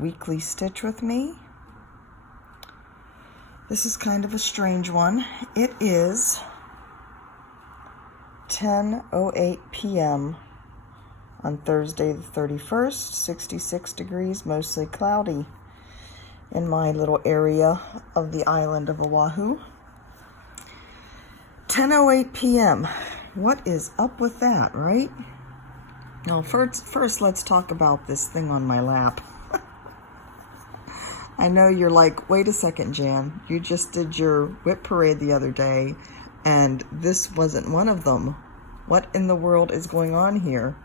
weekly stitch with me. This is kind of a strange one. It is 10:08 p.m. on Thursday the 31st, 66 degrees, mostly cloudy in my little area of the island of Oahu. 10:08 p.m. What is up with that, right? Well, first let's talk about this thing on my lap. I know you're like, wait a second, Jan. You just did your whip parade the other day, and this wasn't one of them. What in the world is going on here?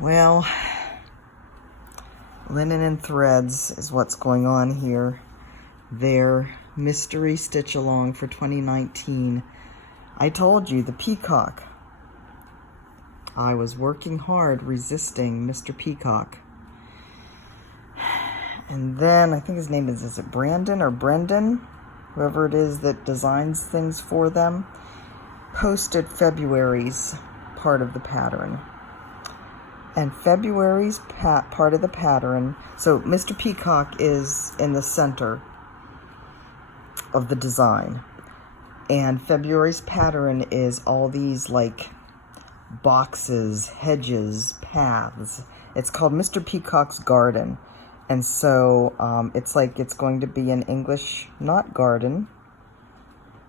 Well, linen and threads is what's going on here. Their mystery stitch along for 2019. I told you, the Peacock. I was working hard resisting Mr. Peacock. And then, I think his name is it Brandon or Brendan? Whoever it is that designs things for them, posted February's part of the pattern. And February's part of the pattern, so Mr. Peacock is in the center of the design. And February's pattern is all these like boxes, hedges, paths. It's called Mr. Peacock's Garden. And so it's like it's going to be an English knot garden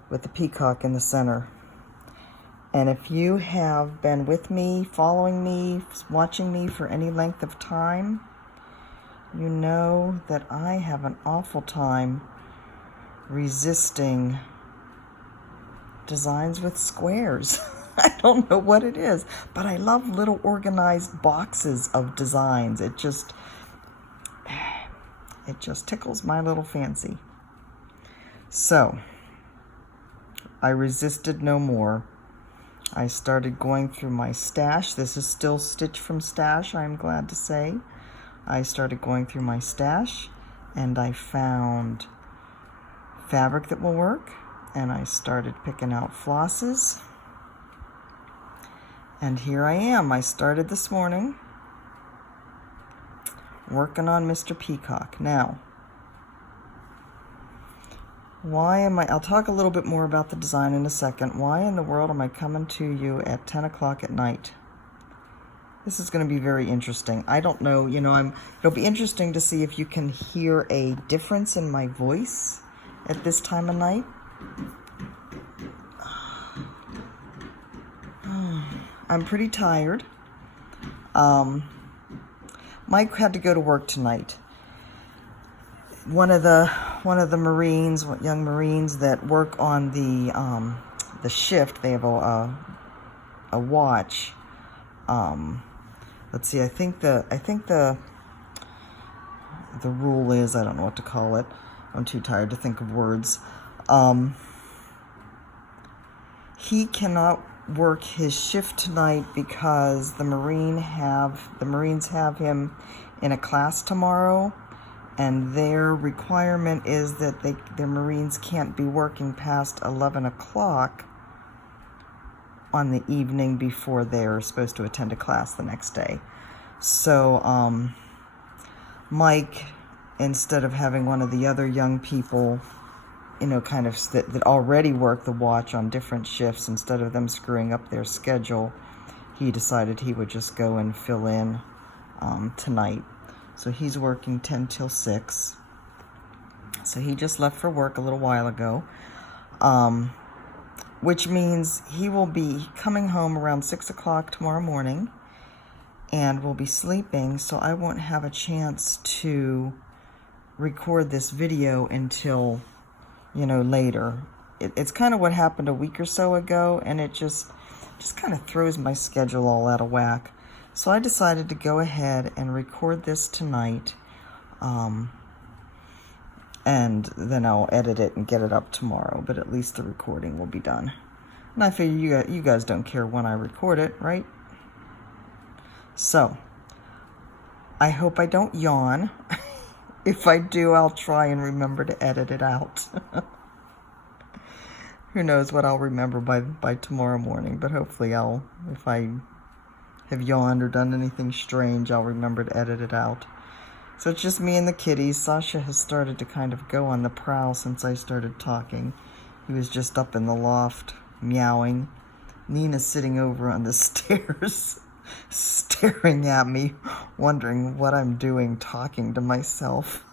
with the peacock in the center. And if you have been with me, following me, watching me for any length of time, you know that I have an awful time resisting designs with squares. I don't know what it is, but I love little organized boxes of designs. It just tickles my little fancy. So, I resisted no more. I started going through my stash. This is still Stitch from Stash, I'm glad to say. I started going through my stash, and I found fabric that will work, and I started picking out flosses. And here I am. I started this morning working on Mr. Peacock. Now, why am I'll talk a little bit more about the design in a second. Why in the world am I coming to you at 10 o'clock at night? This is going to be very interesting. I don't know, it'll be interesting to see if you can hear a difference in my voice at this time of night. I'm pretty tired. Mike had to go to work tonight. One of the Marines, young Marines that work on the shift, they have a watch. Let's see. I think the rule is, I don't know what to call it. I'm too tired to think of words. He cannot work his shift tonight because the Marines have him in a class tomorrow, and their requirement is that their Marines can't be working past 11 o'clock on the evening before they're supposed to attend a class the next day. So Mike, instead of having one of the other young people kind of that already work the watch on different shifts, instead of them screwing up their schedule, he decided he would just go and fill in tonight. So he's working 10 till 6. So he just left for work a little while ago, which means he will be coming home around 6 o'clock tomorrow morning and will be sleeping, so I won't have a chance to record this video until later. It's kind of what happened a week or so ago, and it just kind of throws my schedule all out of whack. So I decided to go ahead and record this tonight, and then I'll edit it and get it up tomorrow, but at least the recording will be done. And I figure you guys don't care when I record it, right? So, I hope I don't yawn. If I do, I'll try and remember to edit it out. Who knows what I'll remember by tomorrow morning, but hopefully if I have yawned or done anything strange, I'll remember to edit it out. So it's just me and the kitties. Sasha has started to kind of go on the prowl since I started talking. He was just up in the loft, meowing. Nina's sitting over on the stairs, staring at me, wondering what I'm doing, talking to myself.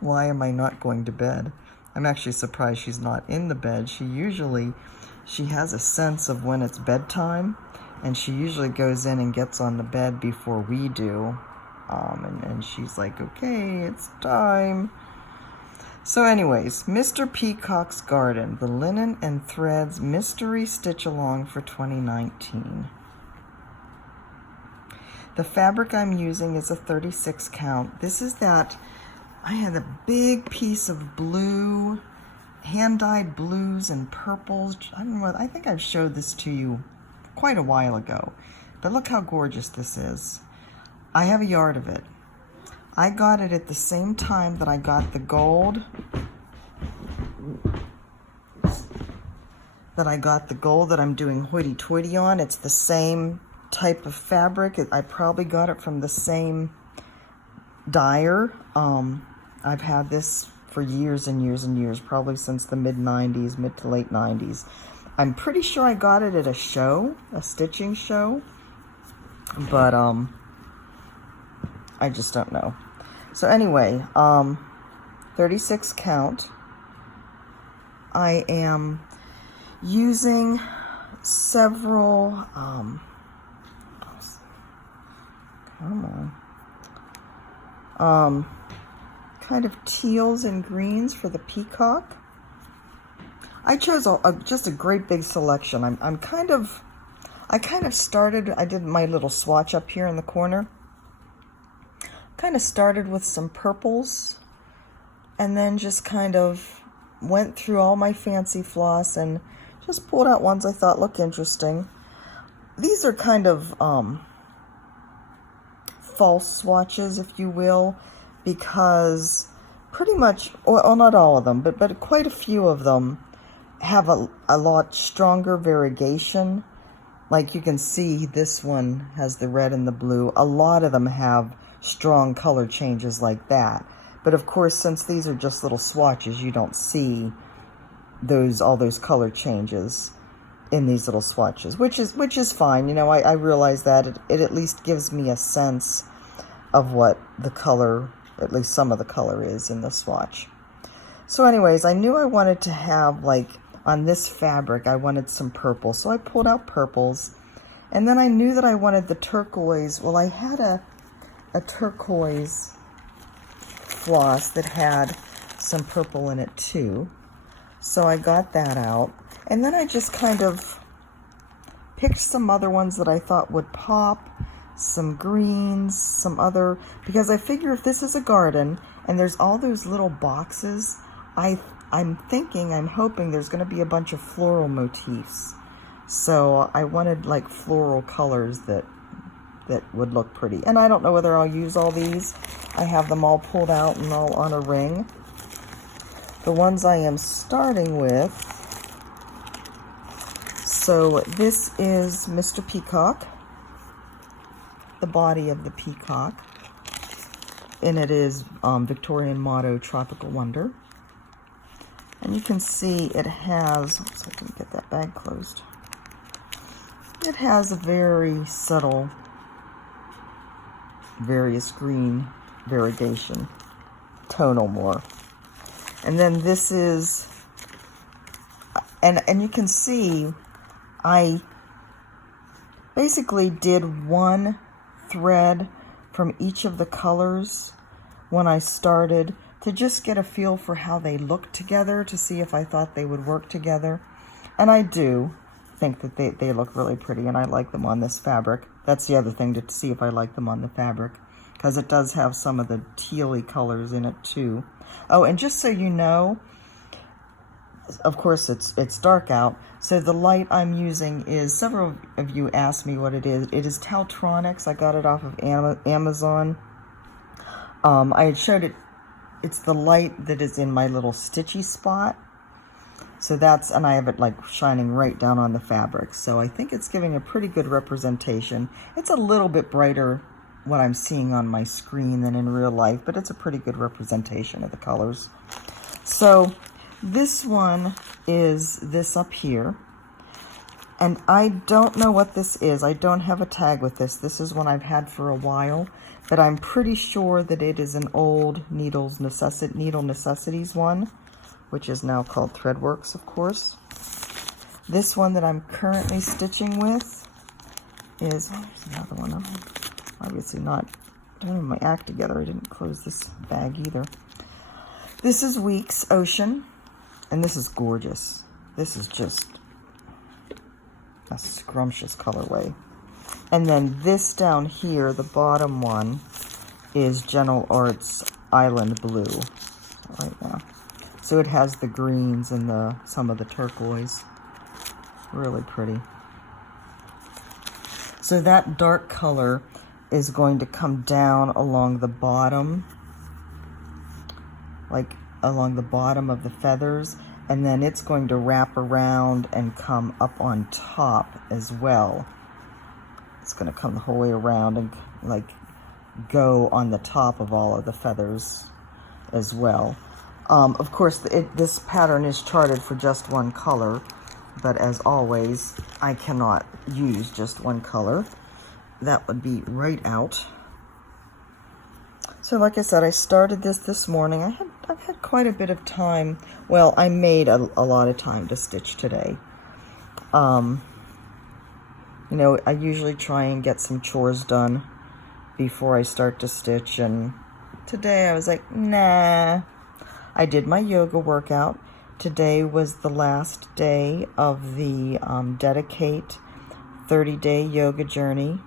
Why am I not going to bed? I'm actually surprised she's not in the bed. She has a sense of when it's bedtime, and she usually goes in and gets on the bed before we do. And she's like, okay, it's time. So anyways, Mr. Peacock's Garden, the Linen and Threads Mystery Stitch Along for 2019. The fabric I'm using is a 36 count. This is that, I had a big piece of blue, hand-dyed blues and purples. I don't know, I think I've showed this to you quite a while ago. But look how gorgeous this is. I have a yard of it. I got it at the same time that I got the gold. That I'm doing hoity-toity on. It's the same type of fabric. I probably got it from the same dyer. I've had this for years and years and years, probably since the mid to late 90s. I'm pretty sure I got it at a show, a stitching show, but I just don't know. So anyway, 36 count. I am using several, kind of teals and greens for the peacock. I chose just a great big selection. I kind of started, I did my little swatch up here in the corner. Kind of started with some purples and then just kind of went through all my fancy floss and just pulled out ones I thought looked interesting. These are kind of false swatches, if you will, because pretty much, well, not all of them, but quite a few of them have a lot stronger variegation. Like you can see, this one has the red and the blue. A lot of them have strong color changes like that. But of course, since these are just little swatches, you don't see all those color changes in these little swatches, which is fine. You know, I realize that it at least gives me a sense of what the color, at least some of the color, is in the swatch. So anyways, I knew I wanted to have, like, on this fabric, I wanted some purple. So I pulled out purples. And then I knew that I wanted the turquoise. Well, I had a turquoise floss that had some purple in it too. So I got that out. And then I just kind of picked some other ones that I thought would pop. Some greens, some other, because I figure if this is a garden and there's all those little boxes, I'm hoping there's going to be a bunch of floral motifs. So I wanted like floral colors that would look pretty. And I don't know whether I'll use all these. I have them all pulled out and all on a ring. The ones I am starting with, so this is Mr. Peacock, the body of the peacock, and it is Victorian motto Tropical Wonder. And you can see it has, so I can get that bag closed. It has a very subtle, various green variegation, tonal more. And then this is, and you can see, I basically did one thread from each of the colors when I started to just get a feel for how they look together, to see if I thought they would work together. And I do think that they look really pretty, and I like them on this fabric. That's the other thing, to see if I like them on the fabric, because it does have some of the tealy colors in it too. Oh, and just so you know, of course it's dark out, so the light I'm using is, several of you asked me what it is. It is Taltronics. I got it off of Amazon. I had showed it. It's the light that is in my little stitchy spot. So that's, and I have it like shining right down on the fabric. So I think it's giving a pretty good representation. It's a little bit brighter what I'm seeing on my screen than in real life, but it's a pretty good representation of the colors. So this one is this up here, and I don't know what this is. I don't have a tag with this. This is one I've had for a while, but I'm pretty sure that it is an old Needle Necessities one, which is now called Threadworks, of course. This one that I'm currently stitching with is, oh, there's another one. I'm obviously not, I don't have my act together. I didn't close this bag either. This is Weeks Ocean, and this is gorgeous. This is just a scrumptious colorway. And then this down here, the bottom one, is Gentle Arts Island Blue. Right now. So it has the greens and some of the turquoise. Really pretty. So that dark color is going to come down along the bottom, like along the bottom of the feathers, and then it's going to wrap around and come up on top as well. It's going to come the whole way around and like go on the top of all of the feathers as well. Of course, this pattern is charted for just one color, but as always, I cannot use just one color. That would be right out. So like I said, I started this morning. I've had quite a bit of time. Well, I made a lot of time to stitch today. You know, I usually try and get some chores done before I start to stitch, and today I was like, nah. I did my yoga workout. Today was the last day of the Dedicate 30-day yoga journey.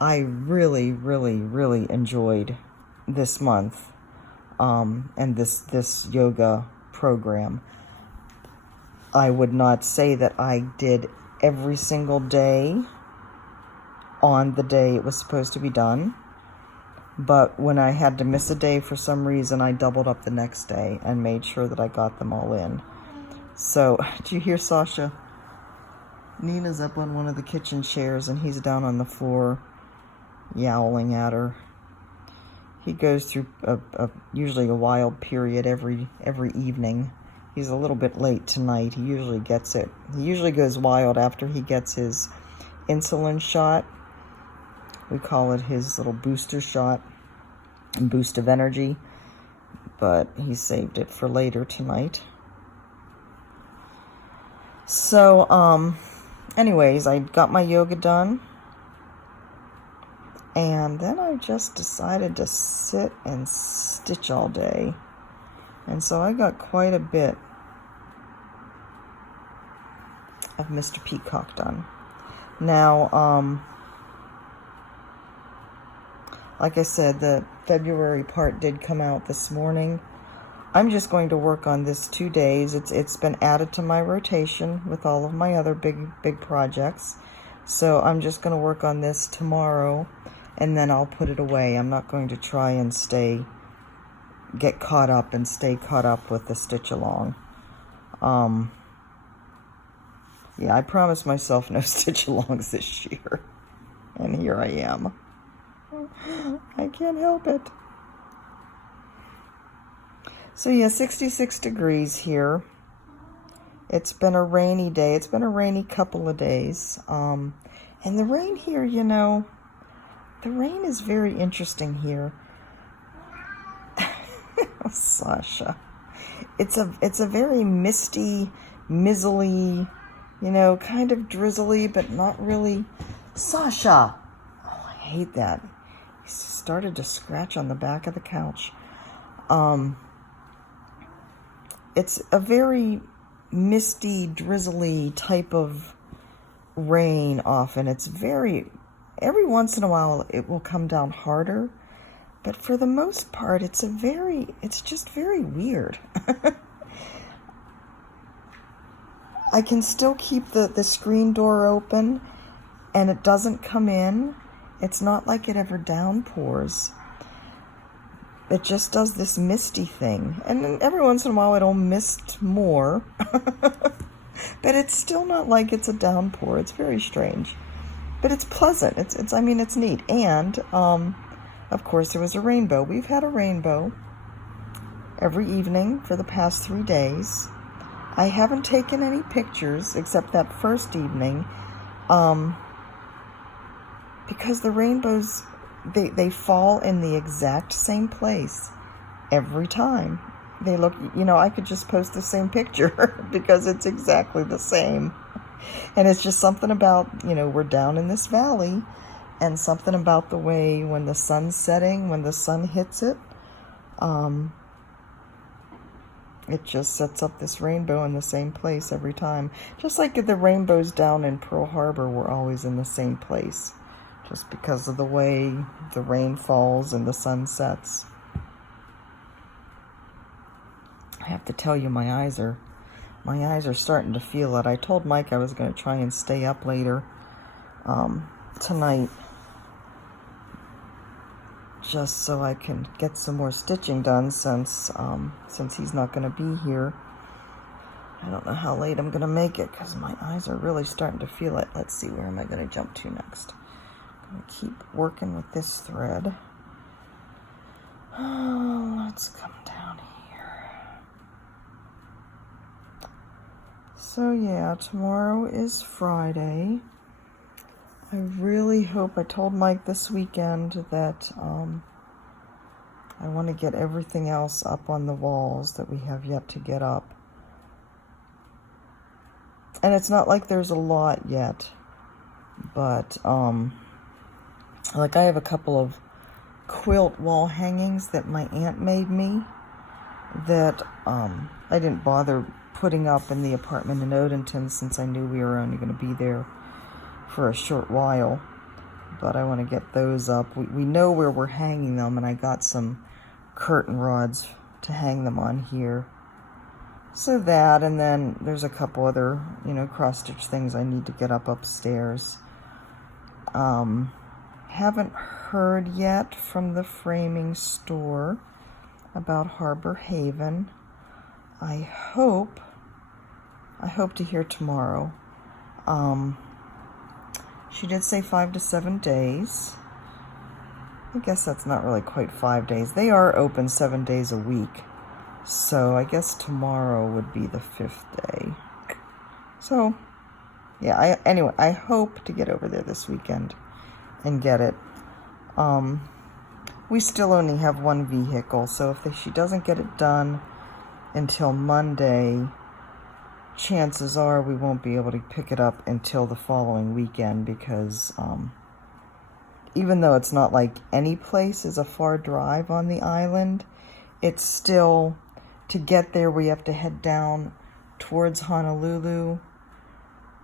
I really, really, really enjoyed this month and this yoga program. I would not say that I did every single day on the day it was supposed to be done. But when I had to miss a day for some reason, I doubled up the next day and made sure that I got them all in. So, do you hear Sasha? Nina's up on one of the kitchen chairs and he's down on the floor yowling at her. He goes through usually a wild period every evening. He's a little bit late tonight. He usually gets it. He usually goes wild after he gets his insulin shot. We call it his little booster shot and boost of energy, but he saved it for later tonight. So, anyways, I got my yoga done, and then I just decided to sit and stitch all day. And so I got quite a bit of Mr. Peacock done. Now, like I said, the February part did come out this morning. I'm just going to work on this 2 days. It's been added to my rotation with all of my other big projects. So I'm just going to work on this tomorrow, and then I'll put it away. I'm not going to try and get caught up and stay caught up with the stitch along. Yeah, I promised myself no stitch alongs this year, and here I am. I can't help it. So yeah, 66 degrees here. It's been a rainy day. It's been a rainy couple of days. And the rain here, you know, the rain is very interesting here. Oh, Sasha. It's a very misty, mizzly, you know, kind of drizzly, but not really. Sasha! Oh, I hate that. He started to scratch on the back of the couch. It's a very misty, drizzly type of rain often. It's every once in a while it will come down harder, but for the most part it's just very weird. I can still keep the screen door open and it doesn't come in. It's not like it ever downpours. It just does this misty thing. And then every once in a while it'll mist more. But it's still not like it's a downpour. It's very strange. but it's pleasant. I mean, it's neat. And, of course, there was a rainbow. We've had a rainbow every evening for the past 3 days. I haven't taken any pictures except that first evening, because the rainbows, they fall in the exact same place every time. They look, I could just post the same picture because it's exactly the same. And it's just something about, we're down in this valley, and something about the way when the sun's setting, when the sun hits it, it just sets up this rainbow in the same place every time. Just like the rainbows down in Pearl Harbor were always in the same place, just because of the way the rain falls and the sun sets. I have to tell you, my eyes are starting to feel it. I told Mike I was going to try and stay up later tonight, just so I can get some more stitching done, since he's not going to be here. I don't know how late I'm going to make it because my eyes are really starting to feel it. Let's see, where am I going to jump to next? I'm going to keep working with this thread. Oh, let's come down here. So yeah, tomorrow is Friday. I really hope, I told Mike this weekend that I want to get everything else up on the walls that we have yet to get up. And it's not like there's a lot yet, but like I have a couple of quilt wall hangings that my aunt made me that I didn't bother putting up in the apartment in Odenton, since I knew we were only going to be there for a short while. But I want to get those up. We know where we're hanging them, and I got some curtain rods to hang them on here. So that, and then there's a couple other, cross-stitch things I need to get up upstairs. Haven't heard yet from the framing store about Harbor Haven. I hope to hear tomorrow. She did say 5 to 7 days. I guess that's not really quite 5 days. They are open 7 days a week. So I guess tomorrow would be the 5th day. So, yeah, anyway, I hope to get over there this weekend and get it. We still only have one vehicle, so if she doesn't get it done until Monday, chances are we won't be able to pick it up until the following weekend, because even though it's not like any place is a far drive on the island, it's still, to get there we have to head down towards Honolulu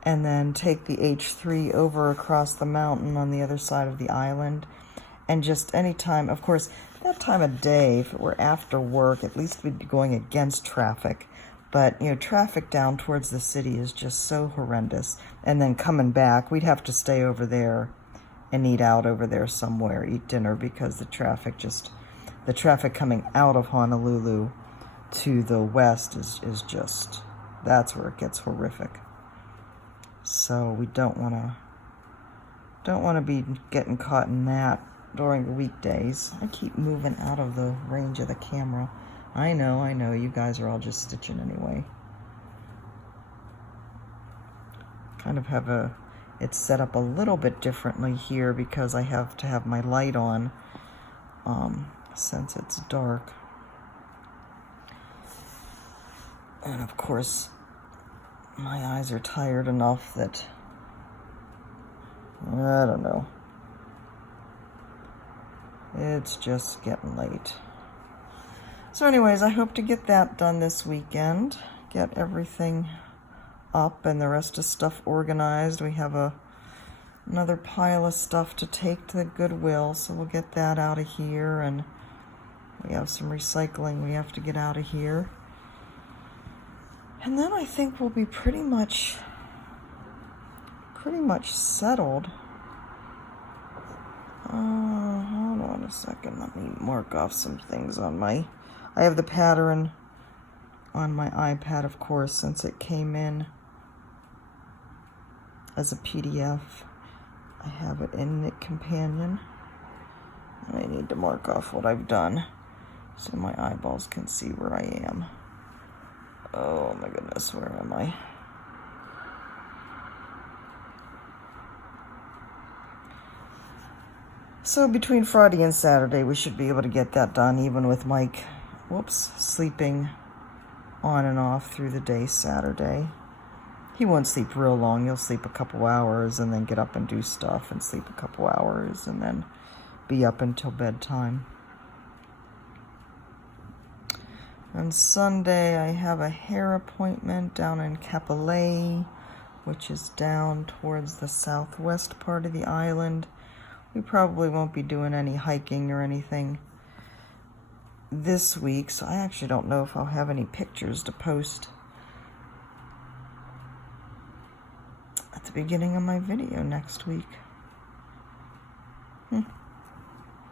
and then take the H3 over across the mountain on the other side of the island. And just any time, of course, that time of day, if it were after work, at least we'd be going against traffic. But, traffic down towards the city is just so horrendous. And then coming back, we'd have to stay over there and eat out over there somewhere, eat dinner, because the traffic coming out of Honolulu to the west is just, that's where it gets horrific. So we don't want to be getting caught in that during the weekdays. I keep moving out of the range of the camera. I know, you guys are all just stitching anyway. Kind of have it's set up a little bit differently here because I have to have my light on, since it's dark. And of course, my eyes are tired enough that, I don't know. It's just getting late. So anyways, I hope to get that done this weekend. Get everything up and the rest of stuff organized. We have another pile of stuff to take to the Goodwill, so we'll get that out of here. And we have some recycling we have to get out of here. And then I think we'll be pretty much settled. Hold on a second. Let me mark off some things on I have the pattern on my iPad, of course, since it came in as a PDF. I have it in Knit Companion. I need to mark off what I've done so my eyeballs can see where I am. Oh my goodness, where am I? So between Friday and Saturday, we should be able to get that done, even with Mike, sleeping on and off through the day Saturday. He won't sleep real long. He'll sleep a couple hours and then get up and do stuff and sleep a couple hours and then be up until bedtime. On Sunday, I have a hair appointment down in Kapolei, which is down towards the southwest part of the island. We probably won't be doing any hiking or anything this week, so I actually don't know if I'll have any pictures to post at the beginning of my video next week.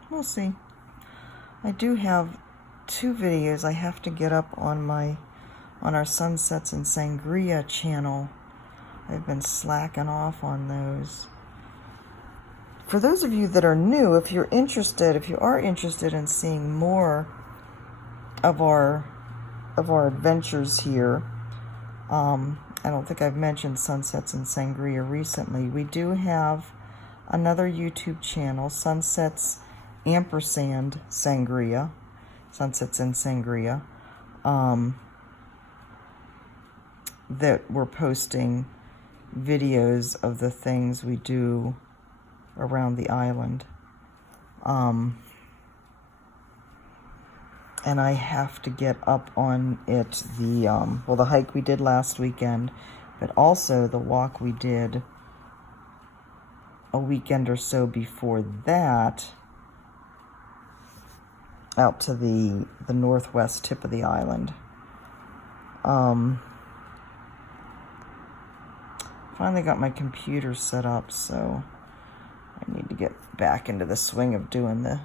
We'll see. I do have 2 videos I have to get up on our Sunsets and Sangria channel. I've been slacking off on those. For those of you that are new, if you are interested in seeing more of our adventures here, I don't think I've mentioned Sunsets and Sangria recently. We do have another YouTube channel, Sunsets ampersand Sangria, Sunsets and Sangria, that we're posting videos of the things we do around the island. And I have to get up on it the hike we did last weekend, but also the walk we did a weekend or so before that out to the northwest tip of the island. Finally got my computer set up, so I need to get back into the swing of doing the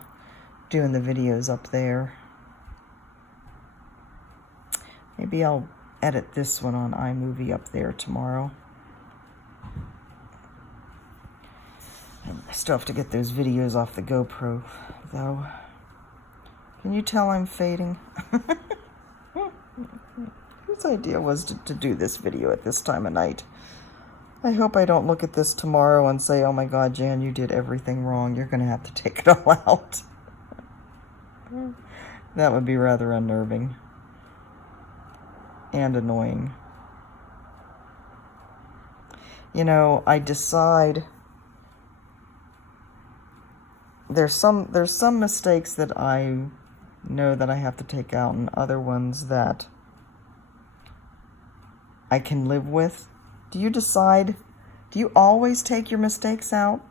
videos up there. Maybe I'll edit this one on iMovie up there tomorrow. I still have to get those videos off the GoPro, though. Can you tell I'm fading? Whose idea was to do this video at this time of night? I hope I don't look at this tomorrow and say, oh my God, Jan, you did everything wrong. You're going to have to take it all out. That would be rather unnerving and annoying. You know, I decide there's some mistakes that I know that I have to take out and other ones that I can live with. Do you decide, do you always take your mistakes out?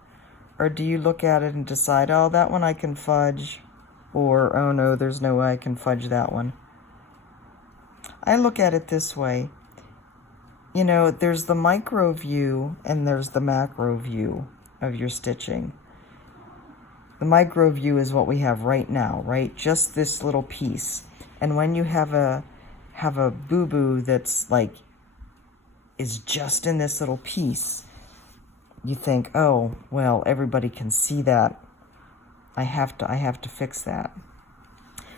Or do you look at it and decide, oh, that one I can fudge, or oh no, there's no way I can fudge that one? I look at it this way. You know, there's the micro view and there's the macro view of your stitching. The micro view is what we have right now, right? Just this little piece. And when you have a boo-boo that's like, is just in this little piece, you think, oh, well, everybody can see that. I have to fix that.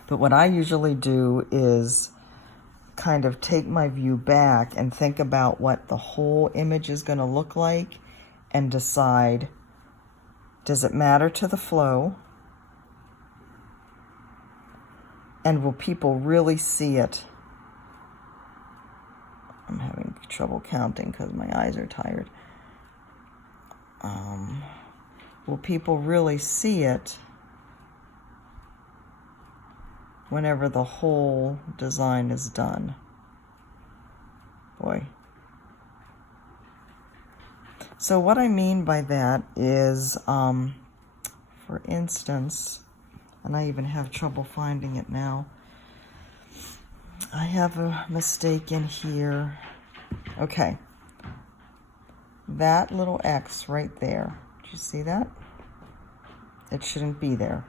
But what I usually do is kind of take my view back and think about what the whole image is going to look like and decide, does it matter to the flow? And will people really see it? I'm having trouble counting because my eyes are tired. Will people really see it whenever the whole design is done? Boy. So what I mean by that is, for instance, and I even have trouble finding it now, I have a mistake in here. Okay. That little X right there. Did you see that? It shouldn't be there.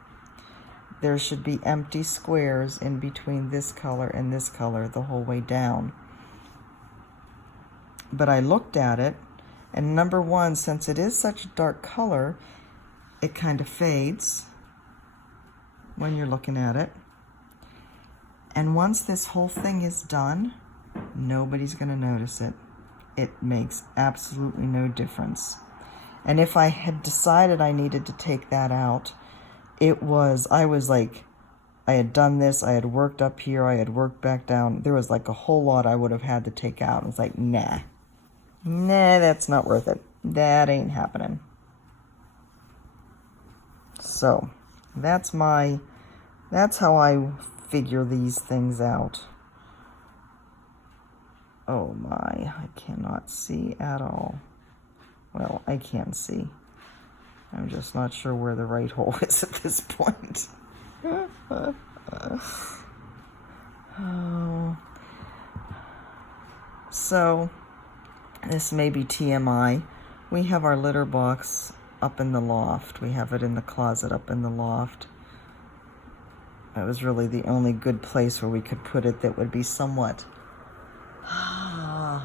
There should be empty squares in between this color and this color the whole way down. But I looked at it And number one, since it is such a dark color, it kind of fades when you're looking at it. And once this whole thing is done, nobody's going to notice it. It makes absolutely no difference. And if I had decided I needed to take that out, I had done this, I had worked up here, I had worked back down. There was like a whole lot I would have had to take out. I was like, nah, that's not worth it. That ain't happening. So that's how I figure these things out. Oh my, I cannot see at all. Well, I can see. I'm just not sure where the right hole is at this point. Oh. So, this may be TMI. We have our litter box up in the loft. We have it in the closet up in the loft. That was really the only good place where we could put it that would be somewhat,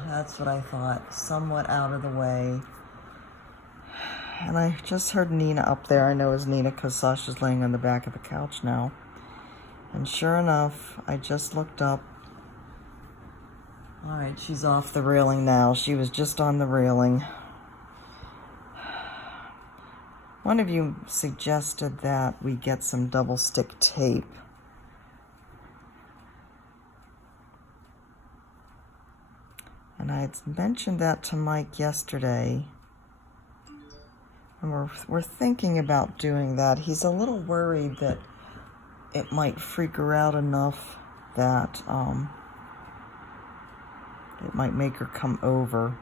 that's what I thought, somewhat out of the way. And I just heard Nina up there. I know it's Nina because Sasha's laying on the back of the couch now. And sure enough, I just looked up. All right, she's off the railing now. She was just on the railing. One of you suggested that we get some double stick tape. And I had mentioned that to Mike yesterday. And we're thinking about doing that. He's a little worried that it might freak her out enough that it might make her come over.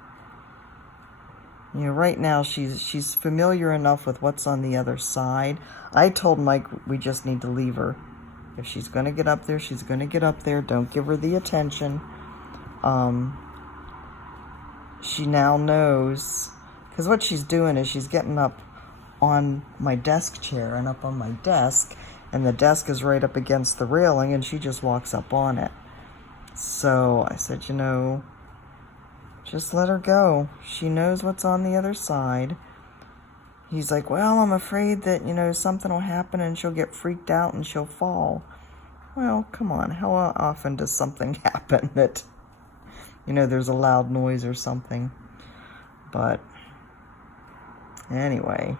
You know, right now she's familiar enough with what's on the other side. I told Mike we just need to leave her. If she's going to get up there, she's going to get up there. Don't give her the attention. She now knows, because what she's doing is she's getting up on my desk chair and up on my desk, and the desk is right up against the railing, and she just walks up on it. So I said, you know, just let her go. She knows what's on the other side. He's like, well, I'm afraid that, you know, something will happen and she'll get freaked out and she'll fall. Well, come on. How often does something happen that, you know, there's a loud noise or something? But anyway,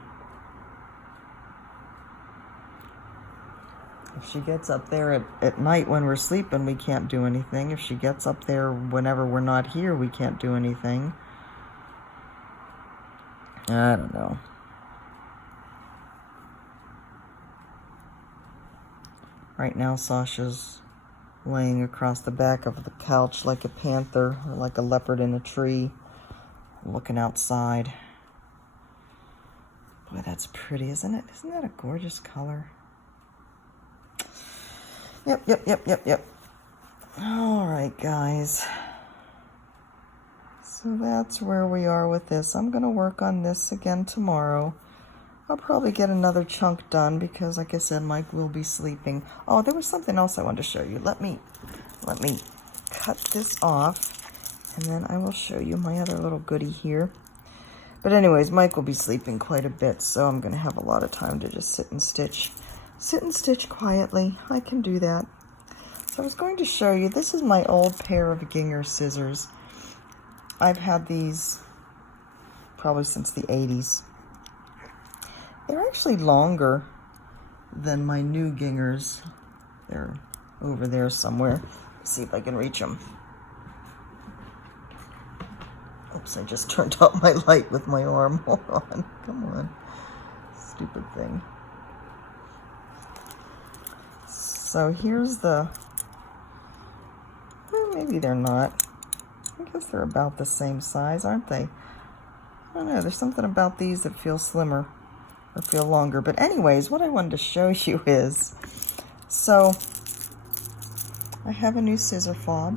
if she gets up there at night when we're sleeping, we can't do anything. If she gets up there whenever we're not here, we can't do anything. I don't know. Right now, Sasha's laying across the back of the couch like a panther or like a leopard in a tree, looking outside. Boy, that's pretty, isn't it? Isn't that a gorgeous color? Yep. All right, guys. So that's where we are with this. I'm going to work on this again tomorrow. I'll probably get another chunk done because, like I said, Mike will be sleeping. Oh, there was something else I wanted to show you. Let me cut this off, and then I will show you my other little goodie here. But anyways, Mike will be sleeping quite a bit, so I'm going to have a lot of time to just sit and stitch. Sit and stitch quietly. I can do that. So I was going to show you, this is my old pair of Ginger scissors. I've had these probably since the 80s. They're actually longer than my new Gingers. They're over there somewhere. Let's see if I can reach them. Oops, I just turned out my light with my arm. Hold on. Come on. Stupid thing. So here's the... Well, maybe they're not. I guess they're about the same size, aren't they? I don't know. There's something about these that feel slimmer or feel longer. But anyways, what I wanted to show you is... So, I have a new scissor fob.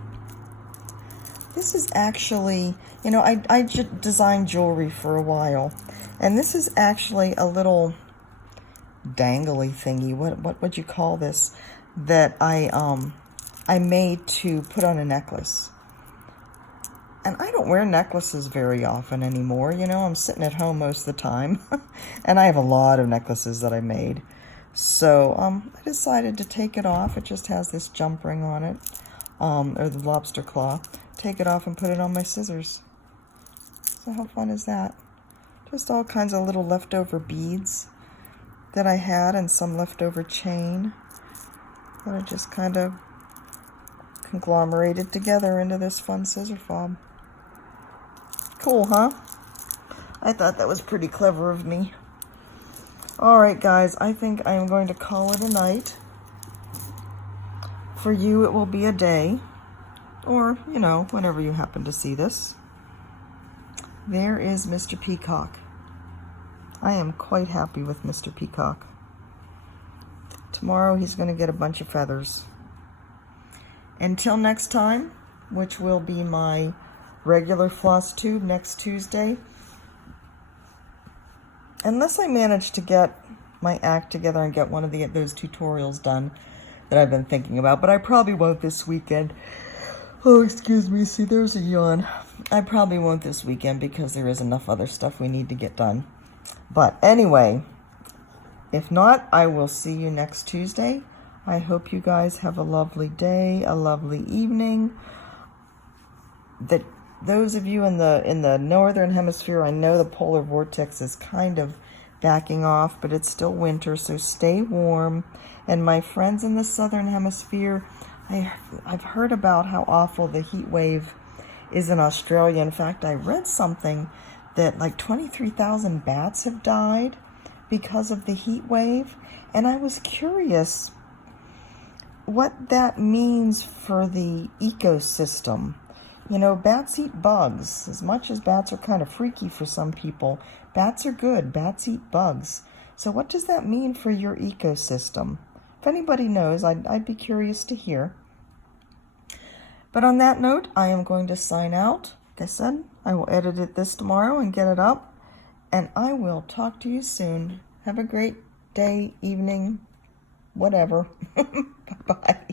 This is actually... You know, I designed jewelry for a while. And this is actually a little dangly thingy. What would you call this? That I made to put on a necklace. And I don't wear necklaces very often anymore. You know, I'm sitting at home most of the time. And I have a lot of necklaces that I made. So I decided to take it off. It just has this jump ring on it, or the lobster claw. Take it off and put it on my scissors. So how fun is that? Just all kinds of little leftover beads that I had and some leftover chain that I just kind of conglomerated together into this fun scissor fob. Cool, huh? I thought that was pretty clever of me. Alright guys, I think I am going to call it a night. For you it will be a day, or, you know, whenever you happen to see this. There is Mr. Peacock. I am quite happy with Mr. Peacock. Tomorrow he's going to get a bunch of feathers. Until next time, which will be my regular floss tube next Tuesday. Unless I manage to get my act together and get one of those tutorials done that I've been thinking about, but I probably won't this weekend. Oh, excuse me, see, there's a yawn. I probably won't this weekend because there is enough other stuff we need to get done. But anyway, if not, I will see you next Tuesday. I hope you guys have a lovely day, a lovely evening. Those of you in the northern hemisphere, I know the polar vortex is kind of backing off, but it's still winter, so stay warm. And my friends in the southern hemisphere, I've heard about how awful the heat wave is in Australia. In fact, I read something that like 23,000 bats have died because of the heat wave, and I was curious what that means for the ecosystem. You know, bats eat bugs. As much as bats are kind of freaky for some people, bats are good. Bats eat bugs. So what does that mean for your ecosystem? If anybody knows, I'd be curious to hear. But on that note, I am going to sign out. Like I said, I will edit it this tomorrow and get it up. And I will talk to you soon. Have a great day, evening, whatever. Bye-bye.